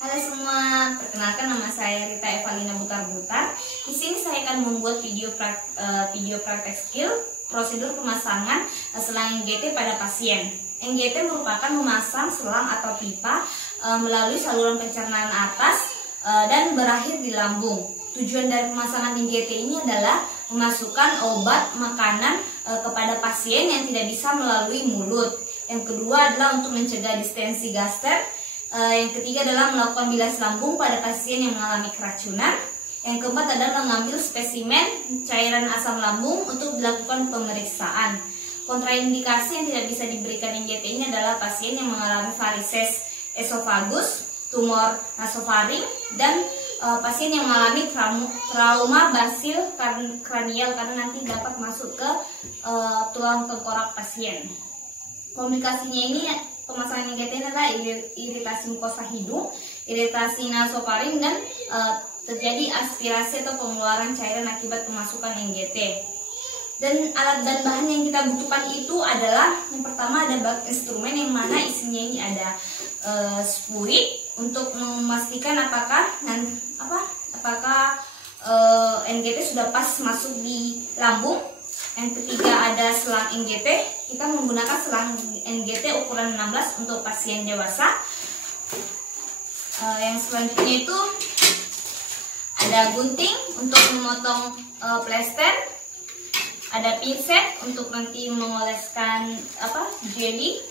Halo semua, perkenalkan nama saya Rita Evalina Butar-Butar. Di sini saya akan membuat video praktek skill prosedur pemasangan selang NGT pada pasien. NGT merupakan memasang selang atau pipa melalui saluran pencernaan atas dan berakhir di lambung. Tujuan dari pemasangan NGT ini adalah memasukkan obat makanan kepada pasien yang tidak bisa melalui mulut. Yang kedua adalah untuk mencegah distensi gaster. Yang ketiga adalah melakukan bilas lambung pada pasien yang mengalami keracunan. Yang keempat adalah mengambil spesimen cairan asam lambung untuk dilakukan pemeriksaan. Kontraindikasi yang tidak bisa diberikan NGT ini adalah pasien yang mengalami varises esofagus, tumor nasofaring, dan pasien yang mengalami trauma basil kranial karena nanti dapat masuk ke tulang tengkorak pasien. Komplikasinya ini pemasangan NGT adalah iritasi mukosa hidung, iritasi nasofaring, dan terjadi aspirasi atau pengeluaran cairan akibat pemasukan NGT. Dan alat dan bahan yang kita butuhkan itu adalah yang pertama ada bak instrumen yang mana isinya ini ada spuit untuk memastikan apakah NGT sudah pas masuk di lambung. Yang ketiga ada selang NGT. Kita menggunakan selang NGT ukuran 16 untuk pasien dewasa. Yang selanjutnya itu ada gunting untuk memotong plester. Ada pinset untuk nanti mengoleskan jelly.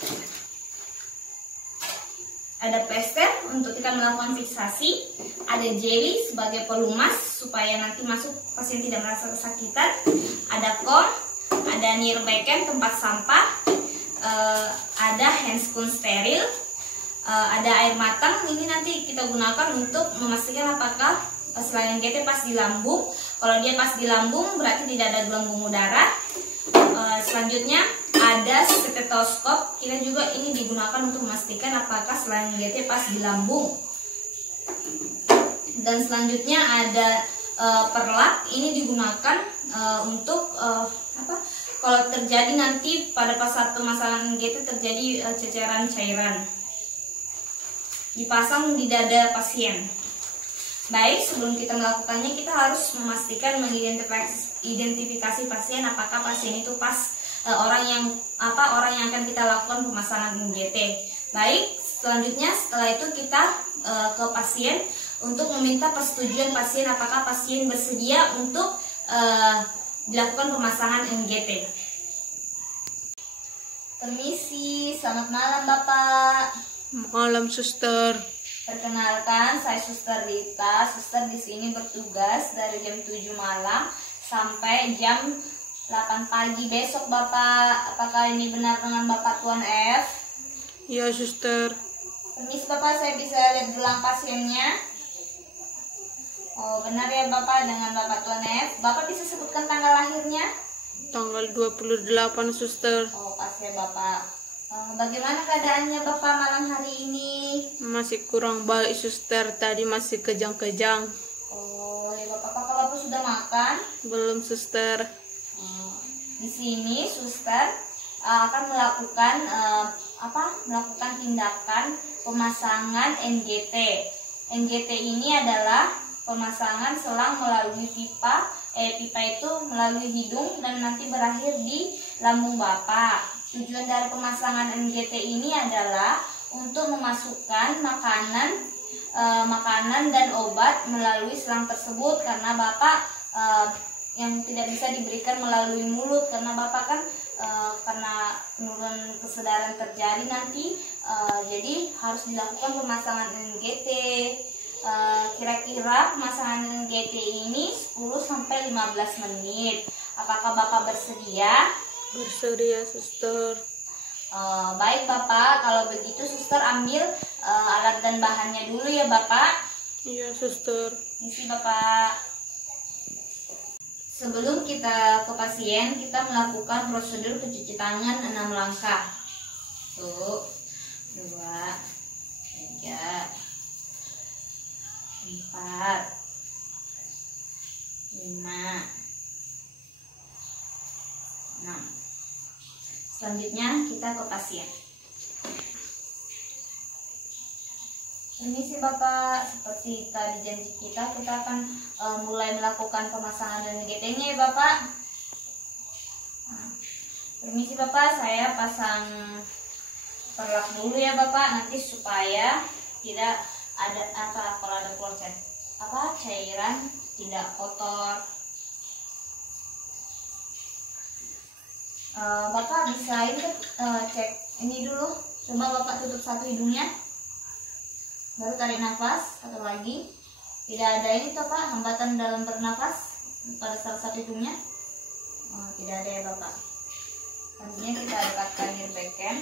Ada plester untuk kita melakukan fiksasi. Ada jelly sebagai pelumas supaya nanti masuk pasien tidak merasa kesakitan. Ada kom, ada nirbecken tempat sampah, ada handscoon steril, ada air matang. Ini nanti kita gunakan untuk memastikan apakah selang NGT pas di lambung. Kalau dia pas di lambung berarti tidak ada gelembung udara. Selanjutnya ada stetoskop. Kita juga ini digunakan untuk memastikan apakah selang NGT pas di lambung. Dan selanjutnya ada perlak. Ini digunakan untuk kalau terjadi nanti pada saat pemasangan NGT terjadi ceceran cairan, dipasang di dada pasien. Baik, sebelum kita melakukannya kita harus memastikan mengidentifikasi pasien apakah pasien itu pas orang yang akan kita lakukan pemasangan NGT. Baik, selanjutnya setelah itu kita ke pasien untuk meminta persetujuan pasien apakah pasien bersedia untuk dilakukan pemasangan NGT. Permisi, selamat malam Bapak. Malam suster. Perkenalkan, saya Suster Rita. Suster di sini bertugas dari jam 7 malam sampai jam 8 pagi besok Bapak. Apakah ini benar dengan Bapak Tuan F? Iya suster. Permisi Bapak, saya bisa lihat gelang pasiennya? Oh benar ya Bapak, dengan Bapak Tuan F. Bapak bisa sebutkan tanggal lahirnya? Tanggal 28 suster. Oh pas ya Bapak. Bagaimana keadaannya Bapak malam hari ini? Masih kurang baik suster, tadi masih kejang-kejang. Oh ya Bapak, apakah Bapak sudah makan? Belum suster. Di sini suster akan melakukan tindakan pemasangan NGT. NGT ini adalah pemasangan selang melalui pipa. Pipa itu melalui hidung dan nanti berakhir di lambung Bapak. Tujuan dari pemasangan NGT ini adalah untuk memasukkan makanan dan obat melalui selang tersebut karena Bapak yang tidak bisa diberikan melalui mulut karena Bapak kan karena penurunan kesadaran terjadi nanti, jadi harus dilakukan pemasangan NGT. Kira-kira pemasangan NGT ini 10-15 menit. Apakah Bapak bersedia? Bersedia suster. Baik Bapak, kalau begitu suster ambil alat dan bahannya dulu ya Bapak. Iya suster. Isi Bapak. Sebelum kita ke pasien, kita melakukan prosedur pencuci tangan 6 langkah. 1, 2, 3, 4, 5, 6. Selanjutnya kita ke pasien. Permisi Bapak, seperti tadi janji kita akan mulai melakukan pemasangan dan GT-nya ya Bapak. Nah, permisi Bapak, saya pasang perlak dulu ya Bapak, nanti supaya tidak ada kalau ada kloset cairan tidak kotor. Bapak bisa ini cek ini dulu, coba Bapak tutup satu hidungnya, baru tarik nafas satu lagi. Tidak ada ini toh Pak, hambatan dalam bernafas pada salah satu hidungnya. Tidak ada ya Bapak. Selanjutnya kita dekatkan earback cam.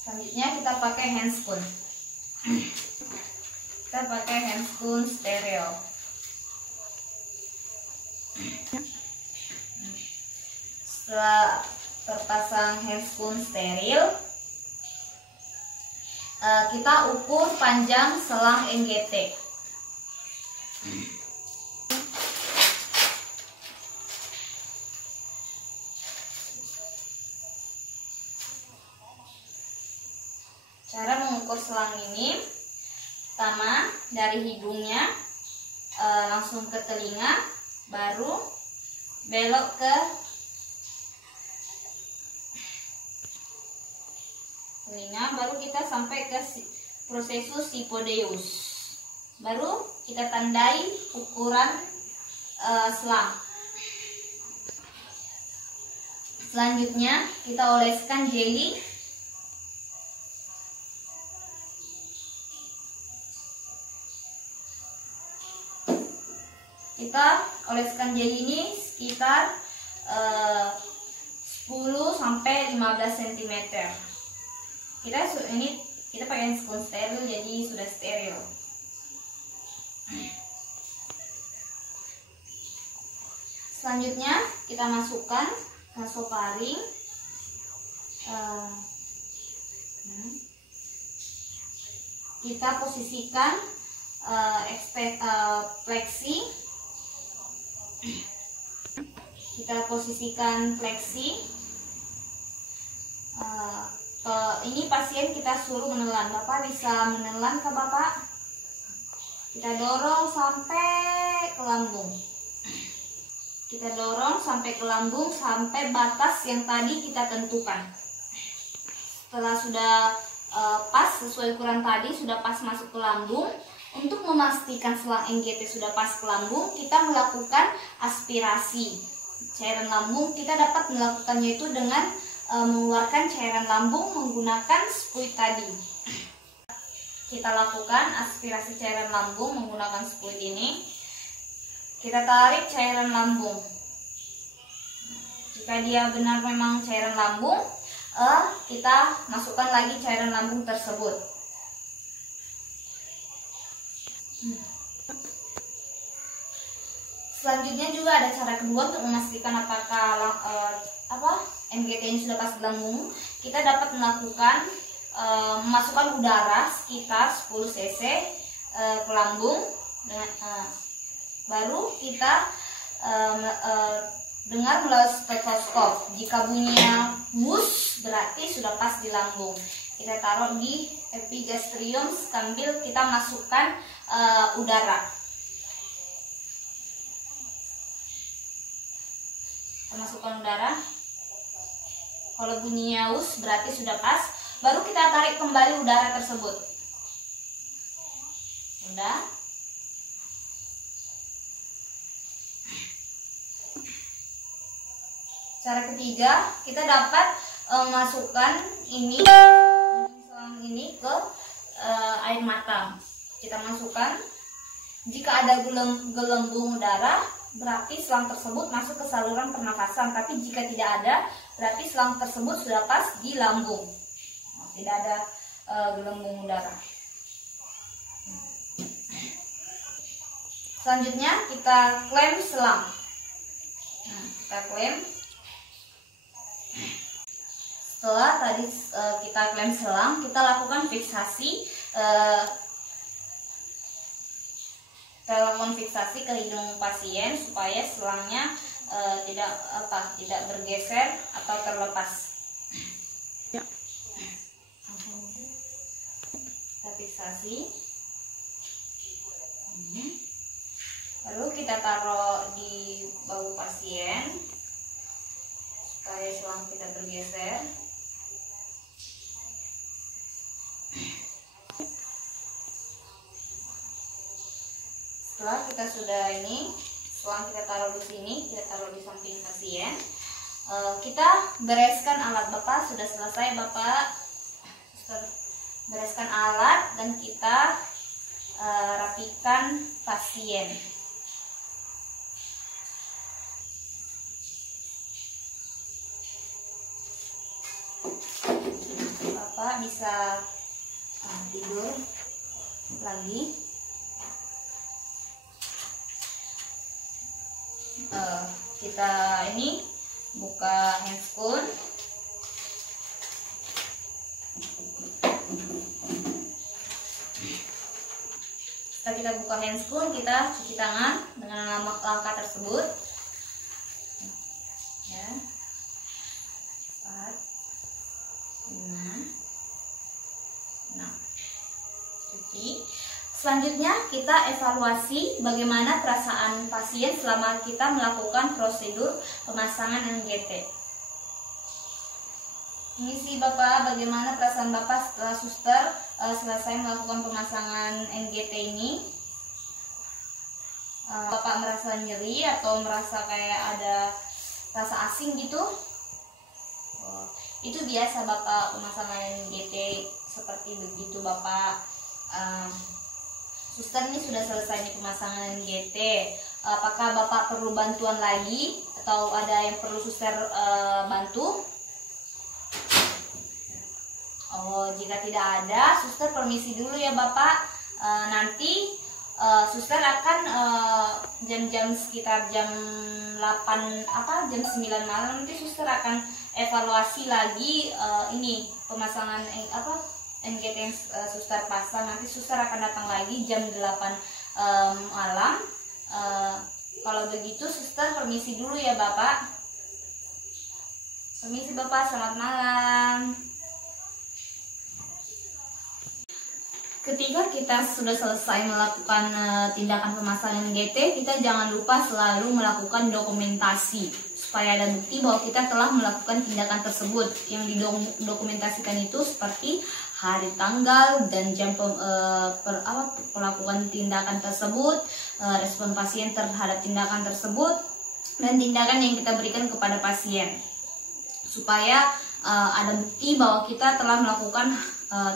Selanjutnya kita pakai handscoon. Kita pakai handscoon stereo. Setelah terpasang handscoon steril, kita ukur panjang selang NGT. Cara mengukur selang ini, pertama dari hidungnya langsung ke telinga, baru belok ke telinga, baru kita sampai ke prosesus sipodeus, baru kita tandai ukuran selang. Selanjutnya kita oleskan jeli. Kita oleskan jeli ini sekitar 10-15 cm. Kita pakai handscoon steril, jadi sudah steril. Selanjutnya kita masukkan nasofaring. Kita posisikan fleksi. Kita posisikan fleksi. Ini pasien kita suruh menelan. Bapak bisa menelan ke Bapak. Kita dorong sampai ke lambung. Kita dorong sampai ke lambung, sampai batas yang tadi kita tentukan. Setelah sudah pas sesuai ukuran tadi, sudah pas masuk ke lambung. Untuk memastikan selang NGT sudah pas ke lambung, kita melakukan aspirasi cairan lambung. Kita dapat melakukannya itu dengan mengeluarkan cairan lambung menggunakan spuit tadi. Kita lakukan aspirasi cairan lambung menggunakan spuit ini. Kita tarik cairan lambung. Jika dia benar memang cairan lambung, kita masukkan lagi cairan lambung tersebut. Selanjutnya juga ada cara kedua untuk memastikan apakah NGT-nya sudah pas di lambung. Kita dapat melakukan memasukkan udara sekitar 10 cc ke lambung. Baru kita dengar melalui stetoskop. Jika bunyinya wush, berarti sudah pas di lambung. Kita taruh di epigastrium sambil kita masukkan udara. Kita masukkan udara. Kalau bunyinya wush, berarti sudah pas. Baru kita tarik kembali udara tersebut. Udah. Cara ketiga, kita dapat masukkan selang ini ke air mata. Kita masukkan. Jika ada gelembung udara, berarti selang tersebut masuk ke saluran pernafasan. Tapi jika tidak ada, berarti selang tersebut sudah pas di lambung. Tidak ada gelembung udara. Selanjutnya kita klem selang. Kita klem. Setelah tadi kita klem selang, kita lakukan fiksasi. Kita lakukan fiksasi ke hidung pasien supaya selangnya tidak bergeser atau terlepas. Ya. fiksasi. Lalu kita taruh di bahu pasien supaya selang kita bergeser. Setelah kita sudah ini, selang kita taruh di sini, kita taruh di samping pasien. Kita bereskan alat. Bapak sudah selesai, Bapak bereskan alat dan kita rapikan pasien. Bapak bisa tidur lagi. Kita ini buka handscoon. Setelah kita buka handscoon, kita cuci tangan dengan langkah tersebut. Ya. 4, 5, 6. Cuci. Selanjutnya kita evaluasi bagaimana perasaan pasien selama kita melakukan prosedur pemasangan NGT. Ini sih Bapak, bagaimana perasaan Bapak setelah suster selesai melakukan pemasangan NGT ini? Bapak merasa nyeri atau merasa kayak ada rasa asing gitu? Itu biasa Bapak, pemasangan NGT seperti begitu Bapak. Suster ini sudah selesai nih pemasangan NGT. Apakah Bapak perlu bantuan lagi atau ada yang perlu suster bantu? Oh, jika tidak ada, suster permisi dulu ya Bapak. Nanti suster akan jam-jam sekitar jam 8 jam 9 malam nanti suster akan evaluasi lagi ini pemasangan NGT yang suster pasang. Nanti suster akan datang lagi jam 8 malam. Kalau begitu suster permisi dulu ya Bapak. Permisi Bapak, selamat malam. Ketika kita sudah selesai melakukan tindakan pemasangan NGT, kita jangan lupa selalu melakukan dokumentasi supaya ada bukti bahwa kita telah melakukan tindakan tersebut. Yang didokumentasikan itu seperti hari, tanggal, dan jam pelakukan tindakan tersebut, respon pasien terhadap tindakan tersebut, dan tindakan yang kita berikan kepada pasien, supaya ada bukti bahwa kita telah melakukan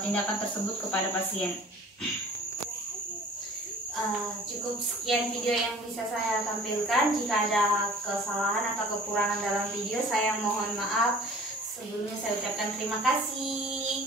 tindakan tersebut kepada pasien. Cukup sekian video yang bisa saya tampilkan. Jika ada kesalahan atau kekurangan dalam video, saya mohon maaf. Sebelumnya saya ucapkan terima kasih.